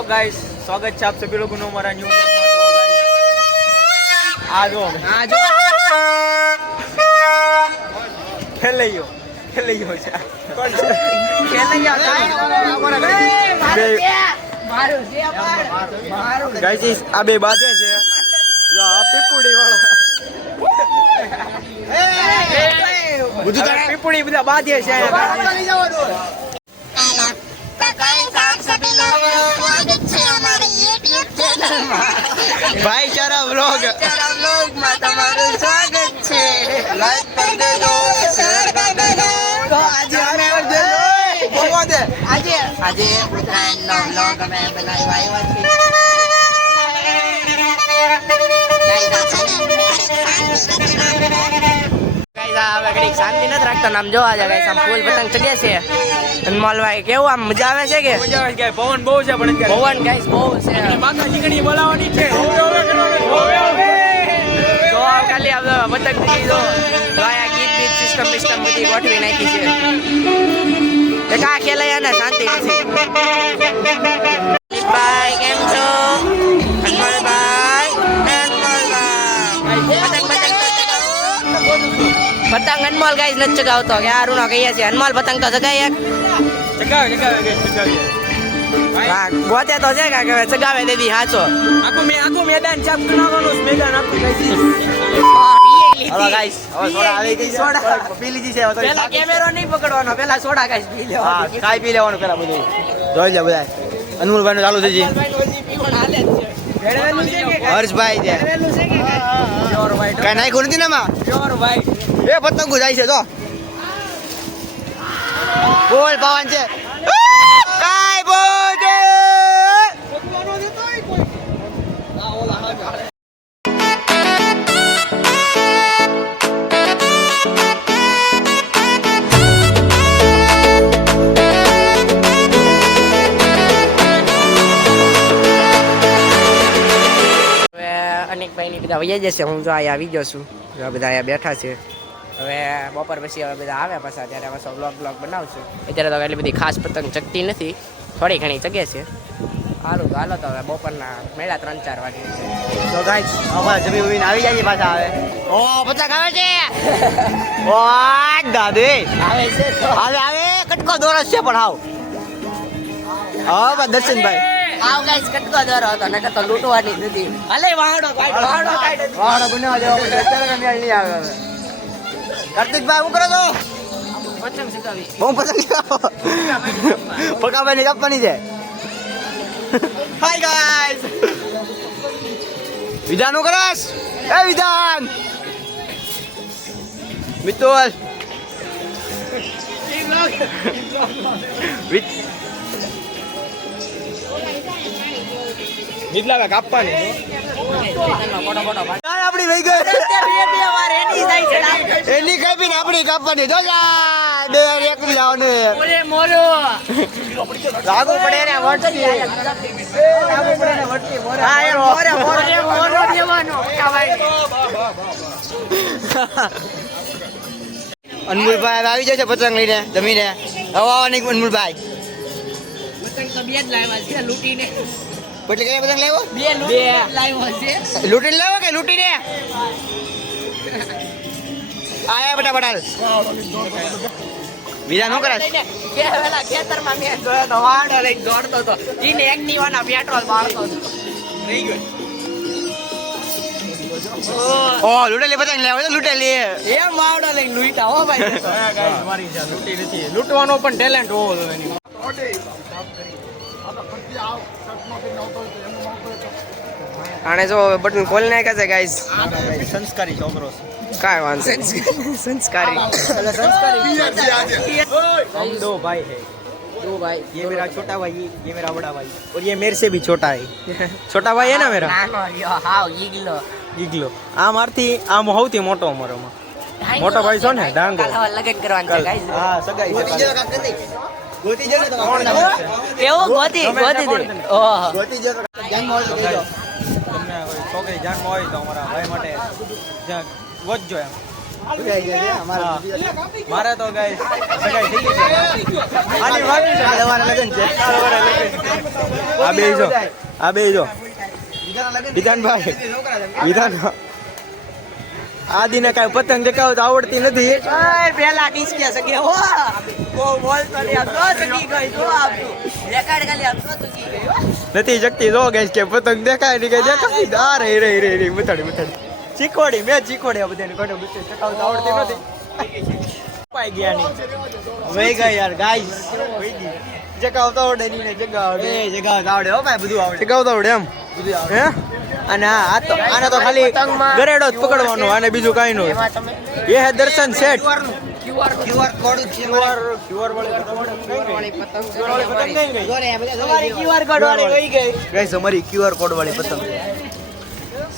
लो guys, स्वागत है आप सभी लोगों को हमारा न्यू आ जाओ खेल लियो गाइस आ बे बाजे છે જો આ પીપુડી વાળો બધું તારે પીપુડી બધા બાજે છે ભાઈચારા વ્લોગ માં તમારું સ્વાગત છે. લાઈક કરી દેજો, શેર કરી દેજો. તો આજે અમે આજે ઉત્તરાયણનો વ્લોગ અમે બનાવ્યો આવ્યા છીએ. શાંતિ નથી રાખતા નામ જોવા જાય ગાઈસ, આમ ફૂલ પતંગ ચગે છે. અનમોલભાઈ કેવું આમ મજા આવે છે કે મજા આવે છે પવન બહુ છે પણ પવન ગાઈસ બહુ છે. માતાજી ઘણી બોલાવવાની છે તો ખાલી હવે પતંગ ચગી દો તો આ ગીત બીત સિસ્ટમ બધી ગોઠવી નાખી છે. એક આ ખેલાય ને શાંતિ નથી. ભાઈ કેમ છો અનમોલભાઈ? પતંગ અનમોલ ગાઈસ નથી ચગાવતો કે આ રૂનો કહીએ છીએ. અનમોલ પતંગ તો ચગાય એક ચગાવે હા ગોતે તો છે કે ચગાવે દેદી હાચો. આખું મેદાન ચાપ બનાવવાનું મેદાન આખું હવે ગાઈસ હવે સોડા આવી ગઈ છે. સોડા પી લીધી છે. હવે પેલા કેમેરો નહીં પકડવાનો, પેલા સોડા ગાઈસ પી લેવાનો. હા કાઈ પી લેવાનું પેલા બધું જોઈ લે બધા. અનમોલભાઈ નું ચાલુ થઈ ગઈ. હર્ષભાઈ છે કઈ નાખ્યું નથી ને એમાં એ પતંગો જાય છે તો બોલ પવન છે કાઈ બોલે અનેકભાઈ ની બધા વૈયા જશે. હું જો અહીંયા આવી ગયો છું. બધા અહીંયા બેઠા છે. હવે બપોર પછી હવે બધા આવે પાછા ત્યારે પાછો બ્લોગ બનાવશું. અત્યારે તો એટલી બધી ખાસ પતંગ ચગતી નથી, થોડી ઘણી ચગે છે. હાલો તો હવે બપોરના મેળા 3-4 વાગે તો ગાઈસ અમારા જમી ઉવીને આવી જાય પાછા આવે. ઓ પતંગ આવે છે ઓ દાદી આવે છે આવે કટકો દોરસ છે પણ હા દર્શનભાઈ આવ ગાઈસ કટકો દોરો હતો નકર તો લૂંટવાની નથી. હાલે વાહડો બનાવવા જેવો અત્યારે નહીં આવે. કાર્તિકભાઈ હું કરો છો? પતંગ ચગાવી. હું પતંગ ચગાવો. ફટાફટ ની કાપવાની છે. Hi guys. વિધાન હું કરસ? એ વિધાન. મિતુલ. નીચલા કાપવાની આપણી વહી ગઈ એની કાપીને આપણી કાપવાની જો બે એક લાવવાનું લાગુ પડે ને વટકી લાગુ પડે ને વટકી હા એ મોરો દેવાનો અનમોલભાઈ આવી જશે પતંગ લઈને જમીને. હવાની અનમોલભાઈ પતંગ તો બે જ લાવ્યા છે લૂટીને. એટલે કઈ પતંગ લાવ્યો? બે લાવ્યો છે. લૂટીને લાવ્યો કે લૂટીને? આયા બટા બીજા નો કરાય કે પેલા ખેતરમાં મેં જોયો તો વાડો લઈને દોડતો તો ઈને એક નીવાના પેટ્રોલ મારતો હતો નહીં ગયો. ઓ લૂટેલી પતંગ લાવ્યો તો લૂટેલી એમ વાડો લઈને લૂટા હો ભાઈ. ગાઈસ મારી છે લૂટી નથી, લૂટવાનો પણ ટેલેન્ટ હોવો જોઈએ. આને જો બટન ખોલી નાખ્યા છે ગાઈસ. સંસ્કારી છોકરો છે. काय वांस संस्कारी हम दो भाई है. दो भाई. ये मेरा छोटा भाई, ये मेरा बड़ा भाई और ये मेरे से भी छोटा है. छोटा भाई है ना मेरा. हां ईगलो ઈગલો આમ આરથી આમ સૌથી મોટો અમારોમાં મોટો ભાઈ છો ને ડાંગો લગન કરવાનું છે ગાઈસ. હા સગાઈ છે. ગોતી જો તો કોણ એવો ગોતી દે. ઓહો ગોતી જો જન્મ હોય તો દેજો. તમને કોઈ છોકરી જન્મ હોય તો અમારા ભાઈ માટે વચજો એમ મારે તો ગાઈસ સગાઈ થઈ ગઈ છે આની વાગી છે દવાના લગન છે આ બે જો વિધાનભાઈ વિધાન આદિને કાંઈ પતંગ ચગાવતા આવડતી નથી પેલા ડિસ્કે સગે હો બહુ બોલતો ને આમ તો સગી ગઈ જો આમ રેકાર્ડ ખાલી આમ તો સગી ગઈ હો નથી શકતી જો ગાઈસ કે પતંગ દેખાય નહીં કે દેખાય આ રે મથડી શીખવાડી મેં શીખવાડી આ બધાને કોઈને બુટ્ટે ચગાવતા આવડતી નથી પાઈ ગયા નહીં વહી ગઈ યાર ગાઈસ વહી ગઈ ચગાવતા આવડે નહીં ને ચગાવતા આવડે હો ભાઈ બધું આવડે ચગાવતા આવડે એમ હે અને આ તો આને તો ખાલી ગરેડો જ પકડવાનો અને બીજું કાંઈ નહીં એ હે દર્શન શેઠ ક્યુઆર કોડ છે ક્યુઆર વાળી ગાઈસ અમારી ક્યુઆર કોડ વાળી પતંગ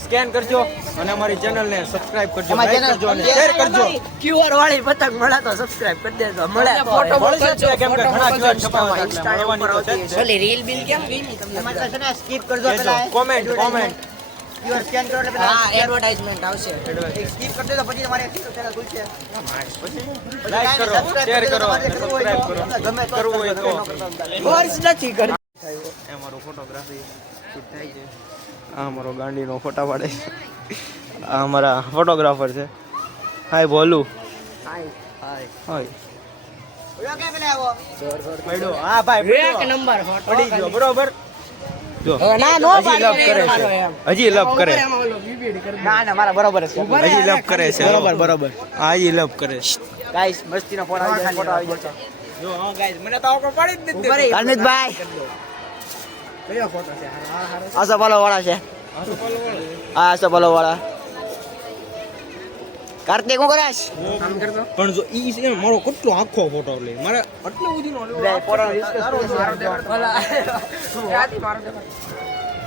સ્કેન કરજો અને અમારી ચેનલને સબસ્ક્રાઇબ કરજો લાઈક કરજો અને શેર કરજો ક્યુઆર વાળી પતંગ મળે તો સબસ્ક્રાઇબ કરી દેજો મળે ફોટો મળી જશે કેમ કે ઘણા QR છપાવવા છે એટલે મળવાની તો છે જ. સોલી રીલ બિલ કેમ ગઈ ની તમને સ્કીપ કરજો કહેજો. કોમેન્ટ ક્યુઆર સ્કેન કરો એટલે હા એડવર્ટાઇઝમેન્ટ આવશે સ્કીપ કરી દેજો પછી તમારી ચેનલ ખુલશે લાઈક કરો શેર કરો સબસ્ક્રાઇબ કરો ગમે તો કરવું હોય તો ફોર્સ નથી કરી એ અમારો ફોટોગ્રાફી શૂટ થાય છે આ અમારો ગાંડીનો ફોટા પાડે છે. આ અમારા ફોટોગ્રાફર છે હાય બોલુ હાય પડ્યો હા ભાઈ એક નંબર ફોટો પડી ગયો બરોબર જો ના નો હજી લપ કરે છે હજી લપ કરે ના મારા બરોબર છે હજી લપ કરે છે બરોબર હા હજી લપ કરે છે ગાઈસ મસ્તીનો ફોટો આવી જશે જો હા ગાઈસ મને તો આવકો પડી જ નથી અરમિતભાઈ કયો ફોટો છે આસો પાલો વાળા છે આ આસો પાલો વાળા કાર્તિક હું કરાશ આમ કરતો પણ જો ઈ છે ને મારો કેટલો આખો ફોટો લે મારે આટલો બધીનો ફોટો ડિસ્કસ ભલા ક્યાંથી મારો દેખો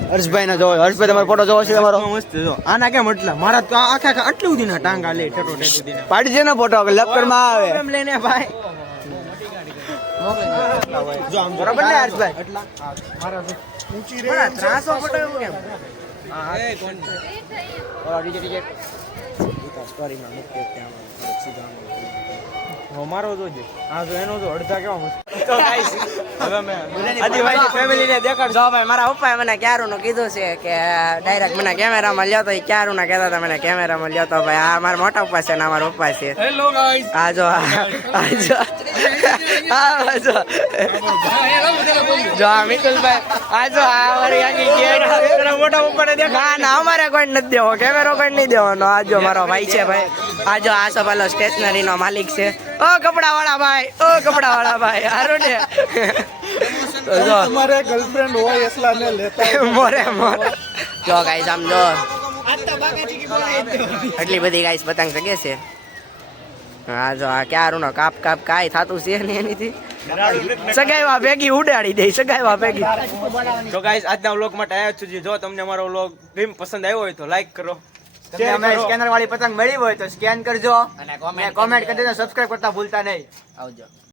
હર્ષભાઈ ના જોવો હર્ષભાઈ તમારો ફોટો જોવો છે તમારો મસ્ત જો આના કેમ એટલા મારા તો આખા આટલું બધીના ટાંગા લે ઠેઠો દીના પાડી દે ને ફોટો લપકર માં આવે એમ લઈને ભાઈ જો આમ બરોબર ને હર્ષભાઈ એટલા મારા ઊંચી રે બરા 300 ફોટો એવું કેમ હા એ કોણ ડીજે ડીજે સ્ટોરી માં મૂકે ત્યાં સીધા મારો જોજે આ જો એનો તો અડધા કેવા મસ્ત તો ગાઈસ હવે મે આદિવાસી ફેમિલી ને દેખાડજો જો ભાઈ મારા પપ્પાએ મને ક્યારું કીધું છે કે ડાયરેક્ટ મને કેમેરામાં લ્યો તો એ ક્યારું ના કહેતા હતા મને કેમેરામાં લ્યો તો ભાઈ આ મારા મોટા પપ્પા છે ને મારા પપ્પા છે હેલો ગાઈસ આ જો જો આ મિતુલભાઈ આ જો આ મારી આખી ગેટ તારા મોટા પપ્પાને દેખા ના ના અમારે કોઈ નથી દેવો કેમેરો કોઈ નહીં દેવાનો આ જો મારો ભાઈ છે ભાઈ આ જો આ સવાલો સ્ટેશનરી નો માલિક છે ઓ કપડા વાળા ભાઈ હારું ને તો જો તમારે ગર્લફ્રેન્ડ હોય એટલા ને લેતા મોરે જો ગાઈસ આમ જો એટલી બધી ગાઈસ પતંગ સગે છે હા જો આ ક્યારું નો કાપ કાંઈ થતું છે ને એનીથી સગાઈવા ભેગી ઉડાડી દે સગાઈવા ભેગી તો ગાઈસ આજના વ્લોગ માટે આવ્યા છું જો તમને અમારો વ્લોગ પસંદ આવ્યો હોય તો લાઈક કરો તમને અમે સ્કેનર વાળી પતંગ મળી હોય તો સ્કેન કરજો અને કોમેન્ટ કરી દેજો સબસ્ક્રાઇબ કરતા ભૂલતા નહીં આવજો